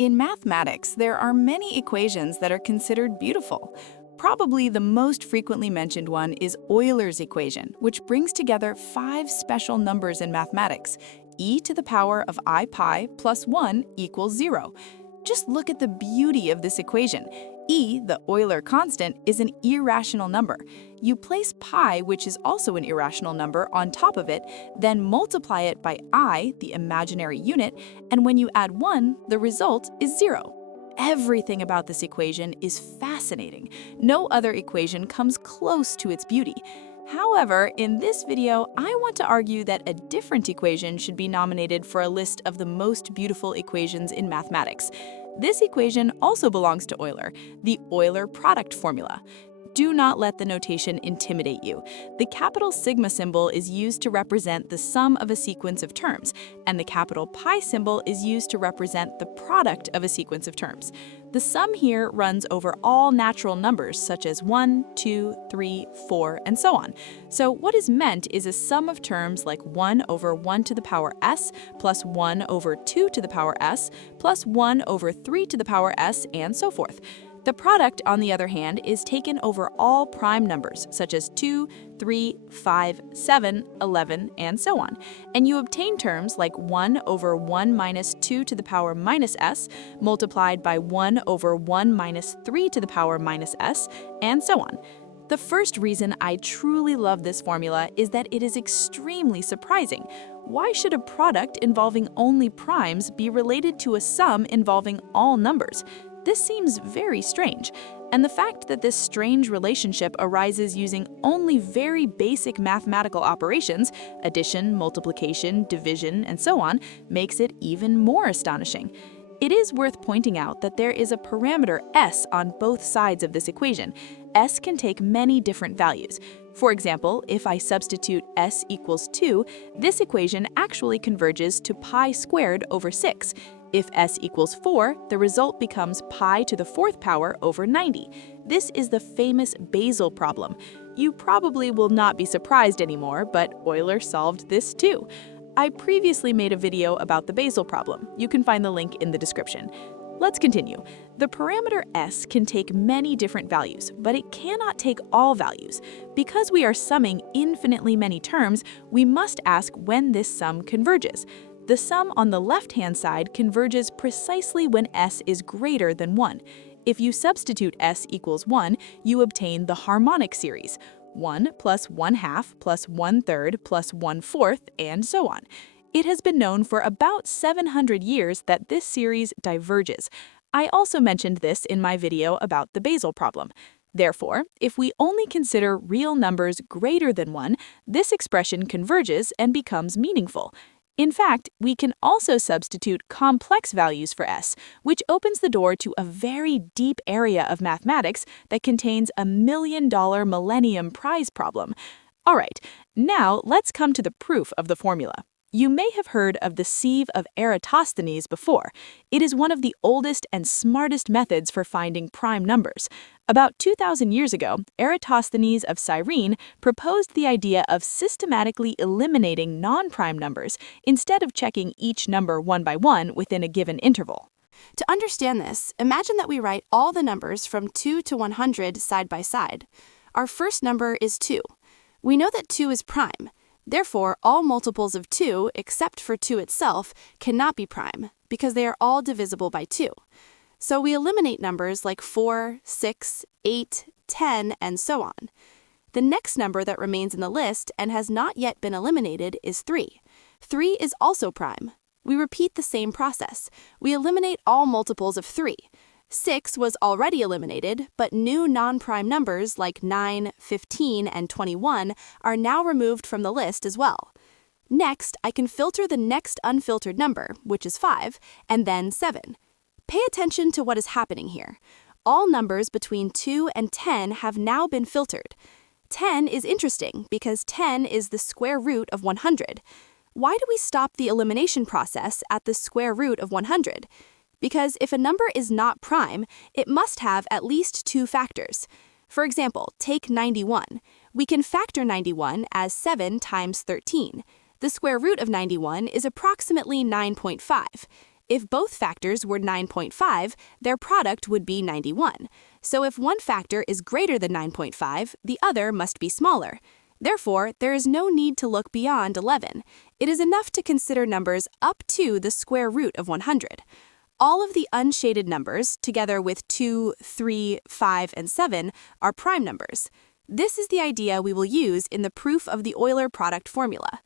In mathematics, there are many equations that are considered beautiful. Probably the most frequently mentioned one is Euler's equation, which brings together 5 special numbers in mathematics. E to the power of I pi plus 1 equals 0. Just look at the beauty of this equation. E, the Euler constant, is an irrational number. You place pi, which is also an irrational number, on top of it, then multiply it by I, the imaginary unit, and when you add 1, the result is 0. Everything about this equation is fascinating. No other equation comes close to its beauty. However, in this video, I want to argue that a different equation should be nominated for a list of the most beautiful equations in mathematics. This equation also belongs to Euler, the Euler Product Formula. Do not let the notation intimidate you. The capital sigma symbol is used to represent the sum of a sequence of terms, and the capital pi symbol is used to represent the product of a sequence of terms. The sum here runs over all natural numbers such as 1, 2, 3, 4, and so on. So what is meant is a sum of terms like 1 over 1 to the power s plus 1 over 2 to the power s plus 1 over 3 to the power s, and so forth. The product, on the other hand, is taken over all prime numbers, such as 2, 3, 5, 7, 11, and so on, and you obtain terms like 1 over 1 minus 2 to the power minus s, multiplied by 1 over 1 minus 3 to the power minus s, and so on. The first reason I truly love this formula is that it is extremely surprising. Why should a product involving only primes be related to a sum involving all numbers? This seems very strange, and the fact that this strange relationship arises using only very basic mathematical operations, addition, multiplication, division, and so on, makes it even more astonishing. It is worth pointing out that there is a parameter s on both sides of this equation. S can take many different values. For example, if I substitute s equals 2, this equation actually converges to pi squared over 6. If s equals 4, the result becomes pi to the 4th power over 90. This is the famous Basel problem. You probably will not be surprised anymore, but Euler solved this too. I previously made a video about the Basel problem. You can find the link in the description. Let's continue. The parameter s can take many different values, but it cannot take all values. Because we are summing infinitely many terms, we must ask when this sum converges. The sum on the left-hand side converges precisely when s is greater than 1. If you substitute s equals 1, you obtain the harmonic series, 1 plus 1/2 plus 1/3 plus 1/4, and so on. It has been known for about 700 years that this series diverges. I also mentioned this in my video about the Basel problem. Therefore, if we only consider real numbers greater than 1, this expression converges and becomes meaningful. In fact, we can also substitute complex values for s, which opens the door to a very deep area of mathematics that contains a $1 million Millennium Prize problem. All right, now let's come to the proof of the formula. You may have heard of the Sieve of Eratosthenes before. It is one of the oldest and smartest methods for finding prime numbers. About 2,000 years ago, Eratosthenes of Cyrene proposed the idea of systematically eliminating non-prime numbers instead of checking each number one by one within a given interval. To understand this, imagine that we write all the numbers from 2 to 100 side by side. Our first number is 2. We know that 2 is prime. Therefore, all multiples of 2, except for 2 itself, cannot be prime, because they are all divisible by 2. So we eliminate numbers like 4, 6, 8, 10, and so on. The next number that remains in the list and has not yet been eliminated is 3. 3 is also prime. We repeat the same process. We eliminate all multiples of 3. 6 was already eliminated, but new non-prime numbers like 9, 15, and 21 are now removed from the list as well. Next, I can filter the next unfiltered number, which is 5, and then 7. Pay attention to what is happening here. All numbers between 2 and 10 have now been filtered. 10 is interesting because 10 is the square root of 100. Why do we stop the elimination process at the square root of 100? Because if a number is not prime, it must have at least 2 factors. For example, take 91. We can factor 91 as 7 times 13. The square root of 91 is approximately 9.5. If both factors were 9.5, their product would be 91. So if one factor is greater than 9.5, the other must be smaller. Therefore, there is no need to look beyond 11. It is enough to consider numbers up to the square root of 100. All of the unshaded numbers, together with 2, 3, 5, and 7, are prime numbers. This is the idea we will use in the proof of the Euler Product Formula.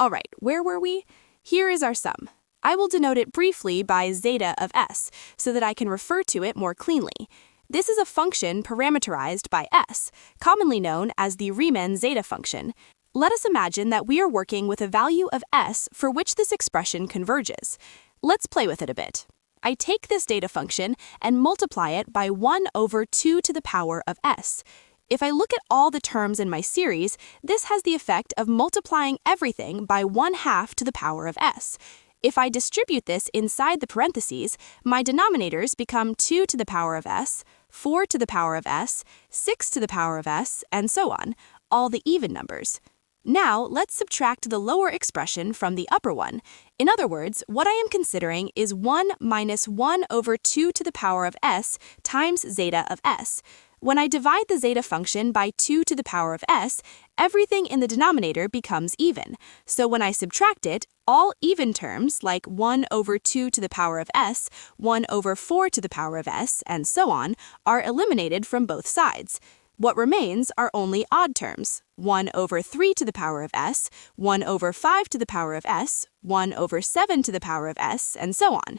All right, where were we? Here is our sum. I will denote it briefly by zeta of s, so that I can refer to it more cleanly. This is a function parameterized by s, commonly known as the Riemann zeta function. Let us imagine that we are working with a value of s for which this expression converges. Let's play with it a bit. I take this data function and multiply it by 1 over 2 to the power of s. If I look at all the terms in my series, this has the effect of multiplying everything by 1/2 to the power of s. If I distribute this inside the parentheses, my denominators become 2 to the power of s, 4 to the power of s, 6 to the power of s, and so on, all the even numbers. Now, let's subtract the lower expression from the upper one. In other words, what I am considering is 1 minus 1 over 2 to the power of s times zeta of s. When I divide the zeta function by 2 to the power of s, everything in the denominator becomes even. So when I subtract it, all even terms like 1 over 2 to the power of s, 1 over 4 to the power of s, and so on, are eliminated from both sides. What remains are only odd terms, 1 over 3 to the power of s, 1 over 5 to the power of s, 1 over 7 to the power of s, and so on.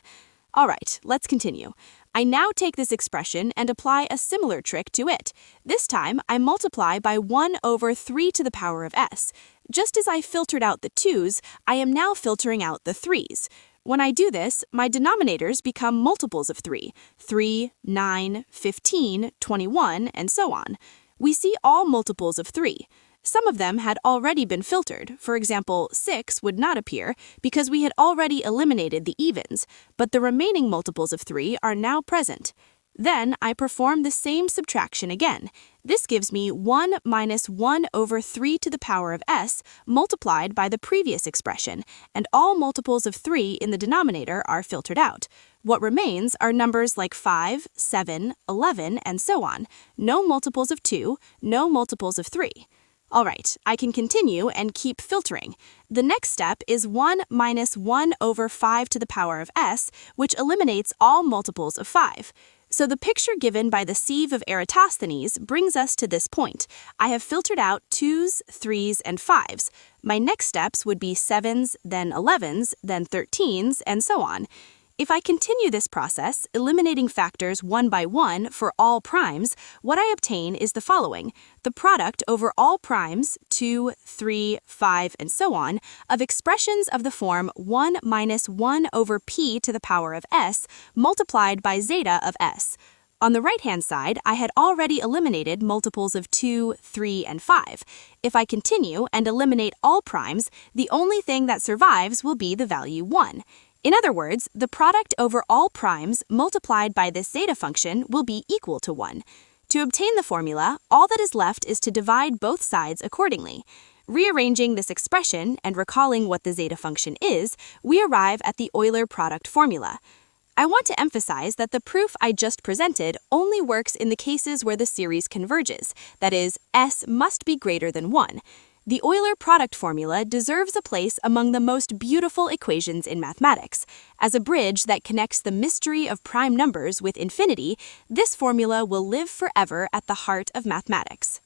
All right, let's continue. I now take this expression and apply a similar trick to it. This time, I multiply by 1 over 3 to the power of s. Just as I filtered out the 2's, I am now filtering out the 3's. When I do this, my denominators become multiples of 3, 3, 9, 15, 21, and so on. We see all multiples of 3. Some of them had already been filtered. For example, 6 would not appear because we had already eliminated the evens, but the remaining multiples of 3 are now present. Then I perform the same subtraction again. This gives me 1 minus 1 over 3 to the power of s multiplied by the previous expression, and all multiples of 3 in the denominator are filtered out. What remains are numbers like 5, 7, 11, and so on. No multiples of 2, no multiples of 3. All right, I can continue and keep filtering. The next step is 1 minus 1 over 5 to the power of s, which eliminates all multiples of 5. So the picture given by the Sieve of Eratosthenes brings us to this point. I have filtered out 2's, 3's, and 5's. My next steps would be 7's, then 11's, then 13's, and so on. If I continue this process, eliminating factors one by one for all primes, what I obtain is the following: the product over all primes, 2, 3, 5, and so on, of expressions of the form 1 minus 1 over p to the power of s multiplied by zeta of s. On the right-hand side, I had already eliminated multiples of 2, 3, and 5. If I continue and eliminate all primes, the only thing that survives will be the value 1. In other words, the product over all primes multiplied by this zeta function will be equal to 1. To obtain the formula, all that is left is to divide both sides accordingly. Rearranging this expression and recalling what the zeta function is, we arrive at the Euler Product Formula. I want to emphasize that the proof I just presented only works in the cases where the series converges, that is, s must be greater than 1. The Euler Product Formula deserves a place among the most beautiful equations in mathematics. As a bridge that connects the mystery of prime numbers with infinity, this formula will live forever at the heart of mathematics.